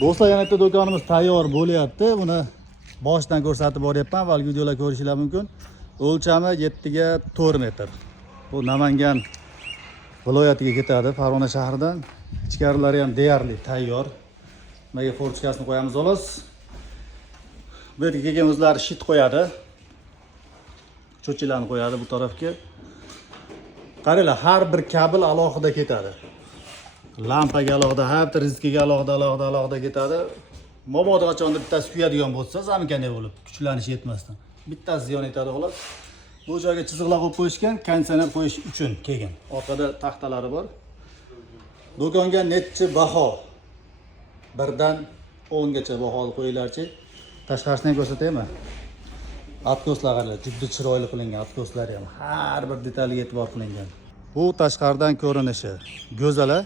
Do'stlar, yana bitta do'konimiz tayyor bo'lyapti. Buni boshdan ko'rsatib boryapman. Avvalgi videolar ko'rishinglar mumkin. O'lchami 7 ga 4 metr. Bu Namangan viloyatiga ketadi, Farg'ona shahridan. Ichkarilari ham deyarli tayyor. Nimaga forchkasini qo'yamiz xolos. Bu yerga kelgan o'zlari shit qo'yadi. Cho'chilarni qo'yadi bu tarafga. Qaranglar, har bir kabel alohida ketadi. Lampaga alohida, har bitta rizkiga alohida ketadi. Mabodo qachondir bittasi kuyadigan bo'lsa, zamkanday bo'lib, kuchlanishi yetmasdan. Bittasi ziyon etadi xolos. Bu joyga chiziqlar qo'yib qo'yishgan, konditsioner qo'yish uchun kelgan. Orqada taxtalari bor. Do'konga necha baho? 1 dan 10 gacha baho qo'yinglarchi. Tashqarisini ham ko'rsataymi? Atkoslar qaranglar, juda chiroyli qilingan atkoslari ham. Har bir detalga e'tibor qilingan. Bu tashqaridan ko'rinishi. Go'zal-a?